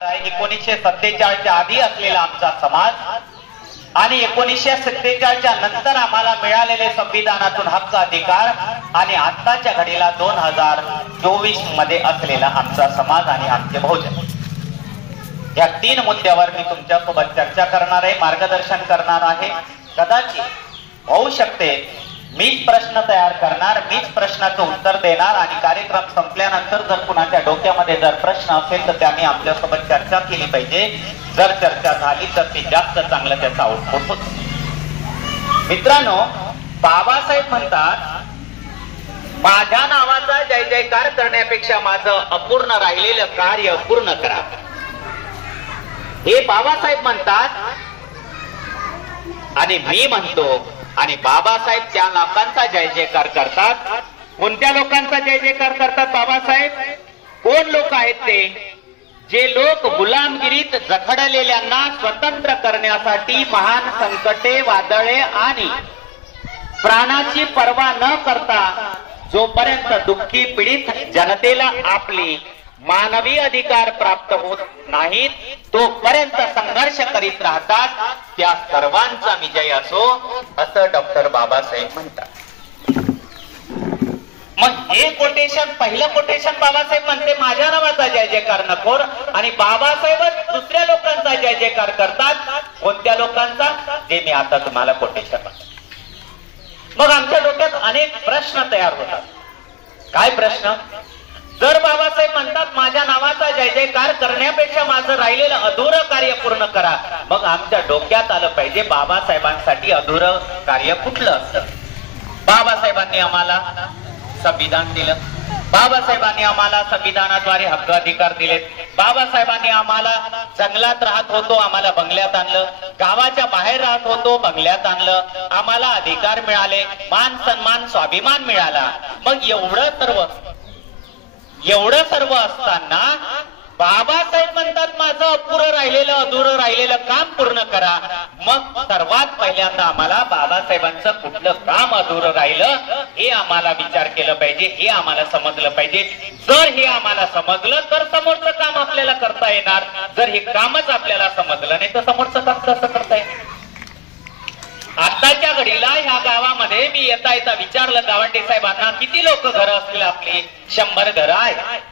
1947च्या आधी असलेला आमचा समाज आणि 1947च्या नंतर आम्हाला मिळालेले संविधानातून हक्क अधिकार आणि आताच्या घडीला 2024 मध्ये असलेला आमचा समाज आणि आमचे बहुजन, या 3 मुद्द्यावर मी तुमच्या सोबत चर्चा करणार आहे, मार्गदर्शन करणार आहे। कदाचित होऊ शकते मीच प्रश्न तयार करणार, मीच प्रश्नाचं उत्तर देणार आणि कार्यक्रम संपल्यानंतर जर कुणाच्या डोक्यामध्ये जर प्रश्न असेल तर त्यांनी आपल्यासोबत चर्चा केली पाहिजे। जर चर्चा झाली तर ते जास्त चांगलं त्याचा आउटपुट होतो। मित्रांनो, बाबासाहेब म्हणतात, माझ्या नावाचा जय जयकार करण्यापेक्षा माझं अपूर्ण राहिलेलं कार्य पूर्ण करा, हे बाबासाहेब म्हणतात। आणि मी म्हणतो, आणि बाबासाहेब त्या लोकांचा जय जयकार करतात। कोणत्या लोकांचा जय जयकार करतात बाबासाहेब? कोण लोक आहेत ते? जे लोक गुलामगिरीत जखडलेल्यांना स्वतंत्र करण्यासाठी महान संकटे, वादळे आणि प्राणाची पर्वा न करता जोपर्यंत दुःखी पीडित जनतेला आपली मानवी अधिकार प्राप्त होत नाहीत तोपर्यंत संघर्ष करीत राहतात, त्या सर्वांचा विजय असो, असं डॉक्टर बाबासाहेब म्हणतात। मग हे कोटेशन, पहिलं कोटेशन बाबासाहेब म्हणते माझ्या नावाचा जय जयकार नको, आणि बाबासाहेबच दुसऱ्या लोकांचा जय जयकार करतात। कोणत्या लोकांचा? जे मी आता तुम्हाला कोटेशन म्हणतो। मग आमच्या डोक्यात अनेक प्रश्न तयार होतात। काय प्रश्न? जर बाबासाहेब म्हणतात माझ्या नावाचा जय जयकार करण्यापेक्षा माझं राहिलेलं अधुरं कार्य पूर्ण करा, मग आमच्या डोक्यात आलं पाहिजे बाबासाहेबांसाठी अधुरं कार्य कुठलं असतं? बाबासाहेबांनी आम्हाला संविधान दिलं, बाबासाहेबांनी आम्हाला संविधानाद्वारे हक्क अधिकार दिलेत, बाबासाहेबांनी आम्हाला जंगलात राहत होतो आम्हाला बंगल्यात आणलं, गावाच्या बाहेर राहत होतो बंगल्यात आणलं, आम्हाला अधिकार मिळाले, मान सन्मान स्वाभिमान मिळाला। मग एवढं सर्व असताना बाबासाहेब म्हणतात माझं अपुरं राहिलेलं, अधुरं राहिलेलं काम पूर्ण करा। मग सर्वात पहिल्यांदा आम्हाला बाबासाहेबांचं कुठलं काम अधुरं राहिलं हे आम्हाला विचार केलं पाहिजे, हे आम्हाला समजलं पाहिजे। जर हे आम्हाला समजलं तर समोरचं काम आपल्याला करता येणार, जर हे कामच आपल्याला समजलं नाही तर समोरचं काम कसं करता येणार? आताच्या घडीला ह्या गावामध्ये मी येता येता विचारलं गावंडे साहेबांना, किती लोक घरं असतील आपली? 100 घरं आहेत।